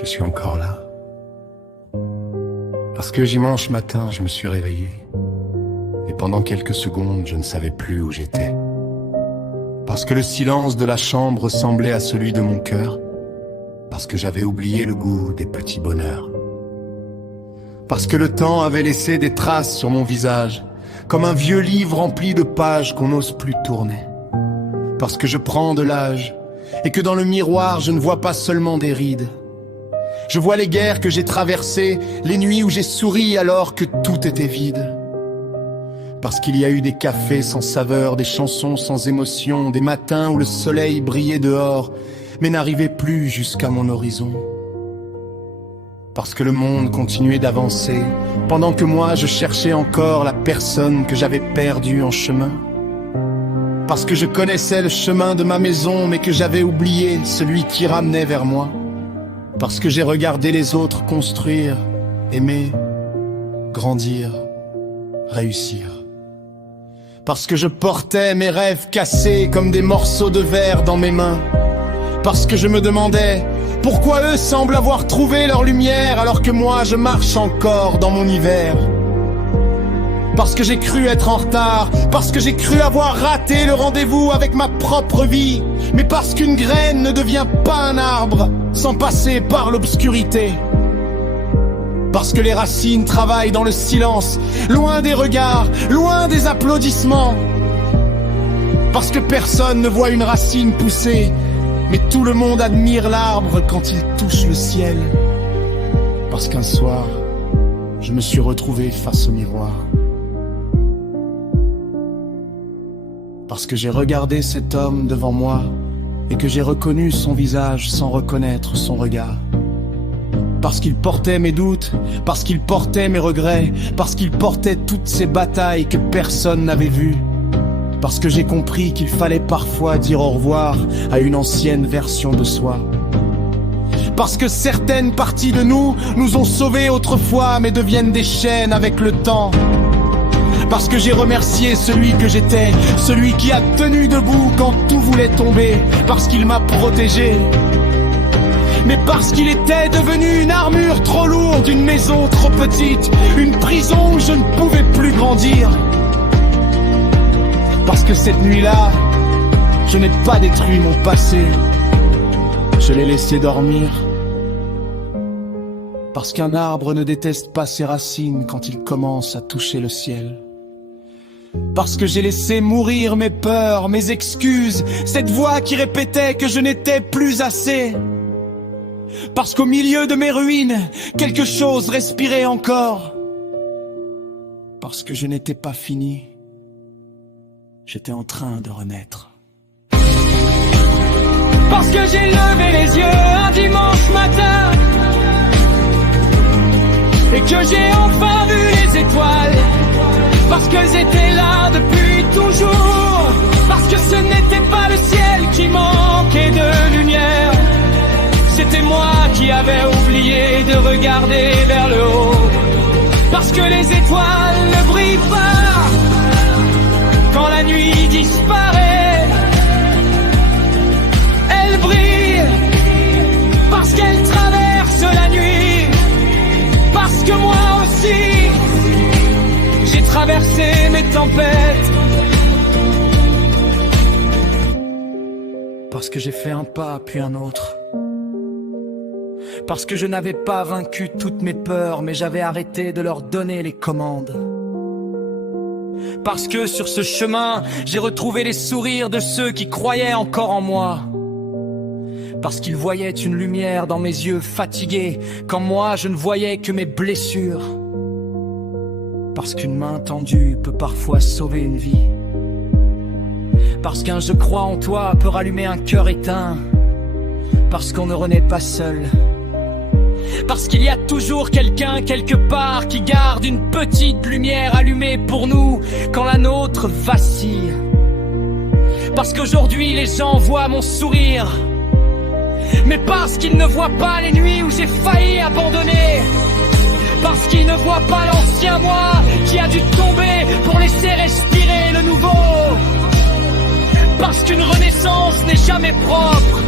je suis encore là. Parce que dimanche matin, je me suis réveillé. Et pendant quelques secondes, je ne savais plus où j'étais. Parce que le silence de la chambre ressemblait à celui de mon cœur. Parce que j'avais oublié le goût des petits bonheurs. Parce que le temps avait laissé des traces sur mon visage, comme un vieux livre rempli de pages qu'on n'ose plus tourner. Parce que je prends de l'âge, et que dans le miroir je ne vois pas seulement des rides. Je vois les guerres que j'ai traversées, les nuits où j'ai souri alors que tout était vide. Parce qu'il y a eu des cafés sans saveur, des chansons sans émotion, des matins où le soleil brillait dehors, mais n'arrivait plus jusqu'à mon horizon. Parce que le monde continuait d'avancer, pendant que moi je cherchais encore la personne que j'avais perdue en chemin. Parce que je connaissais le chemin de ma maison, mais que j'avais oublié celui qui ramenait vers moi. Parce que j'ai regardé les autres construire, aimer, grandir, réussir. Parce que je portais mes rêves cassés comme des morceaux de verre dans mes mains. Parce que je me demandais pourquoi eux semblent avoir trouvé leur lumière alors que moi je marche encore dans mon hiver. Parce que j'ai cru être en retard, parce que j'ai cru avoir raté le rendez-vous avec ma propre vie. Mais parce qu'une graine ne devient pas un arbre sans passer par l'obscurité. Parce que les racines travaillent dans le silence, loin des regards, loin des applaudissements. Parce que personne ne voit une racine pousser, mais tout le monde admire l'arbre quand il touche le ciel. Parce qu'un soir, je me suis retrouvé face au miroir. Parce que j'ai regardé cet homme devant moi et que j'ai reconnu son visage sans reconnaître son regard. Parce qu'il portait mes doutes, parce qu'il portait mes regrets, parce qu'il portait toutes ces batailles que personne n'avait vues. Parce que j'ai compris qu'il fallait parfois dire au revoir à une ancienne version de soi. Parce que certaines parties de nous nous ont sauvés autrefois mais deviennent des chaînes avec le temps. Parce que j'ai remercié celui que j'étais, celui qui a tenu debout quand tout voulait tomber, parce qu'il m'a protégé. Mais parce qu'il était devenu une armure trop lourde, une maison trop petite, une prison où je ne pouvais plus grandir. Parce que cette nuit-là, je n'ai pas détruit mon passé, je l'ai laissé dormir. Parce qu'un arbre ne déteste pas ses racines quand il commence à toucher le ciel. Parce que j'ai laissé mourir mes peurs, mes excuses, cette voix qui répétait que je n'étais plus assez. Parce qu'au milieu de mes ruines, quelque chose respirait encore. Parce que je n'étais pas fini, j'étais en train de renaître. Parce que j'ai levé les yeux un dimanche matin et que j'ai enfin vu les étoiles. Parce qu'elles étaient là depuis toujours. Parce que ce n'était pas le ciel qui manquait de lumière. C'était moi qui avais oublié de regarder vers le haut. Parce que les étoiles ne brillent pas quand la nuit disparaît. Elles brillent parce qu'elles traversent la nuit. Parce que moi aussi j'ai traversé mes tempêtes. Parce que j'ai fait un pas puis un autre. Parce que je n'avais pas vaincu toutes mes peurs, mais j'avais arrêté de leur donner les commandes. Parce que sur ce chemin, j'ai retrouvé les sourires de ceux qui croyaient encore en moi. Parce qu'ils voyaient une lumière dans mes yeux fatigués, quand moi je ne voyais que mes blessures. Parce qu'une main tendue peut parfois sauver une vie. Parce qu'un je crois en toi peut rallumer un cœur éteint. Parce qu'on ne renaît pas seul. Parce qu'il y a toujours quelqu'un quelque part qui garde une petite lumière allumée pour nous quand la nôtre vacille. Parce qu'aujourd'hui les gens voient mon sourire, mais parce qu'ils ne voient pas les nuits où j'ai failli abandonner. Parce qu'ils ne voient pas l'ancien moi qui a dû tomber pour laisser respirer le nouveau. Parce qu'une renaissance n'est jamais propre,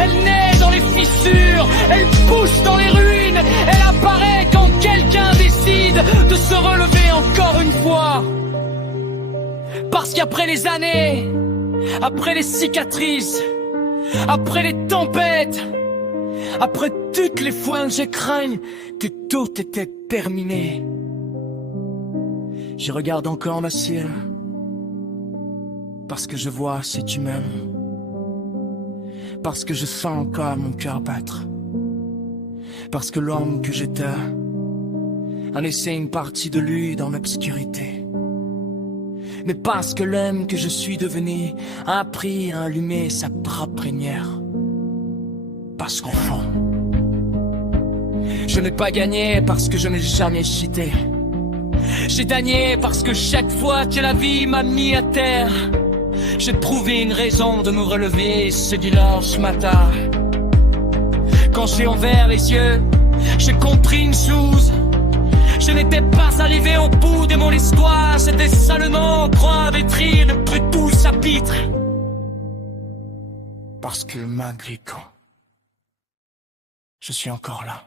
Elle naît dans les fissures, elle pousse dans les ruines, elle apparaît quand quelqu'un décide de se relever encore une fois. Parce qu'après les années, après les cicatrices, après les tempêtes, après toutes les fois j'ai craint que tout était terminé, je regarde encore ma ciel, parce que je vois si tu m'aimes, parce que je sens encore mon cœur battre, parce que l'homme que j'étais a laissé une partie de lui dans l'obscurité, mais parce que l'homme que je suis devenu a appris à allumer sa propre lumière. Parce qu'au fond, je n'ai pas gagné parce que je n'ai jamais chuté. J'ai gagné parce que chaque fois que la vie m'a mis à terre, j'ai trouvé une raison de me relever ce dimanche matin. Quand j'ai ouvert les yeux, j'ai compris une chose. Je n'étais pas arrivé au bout de mon histoire, c'était seulement croire vétrir le plus doux chapitre. Parce que malgré tout, je suis encore là.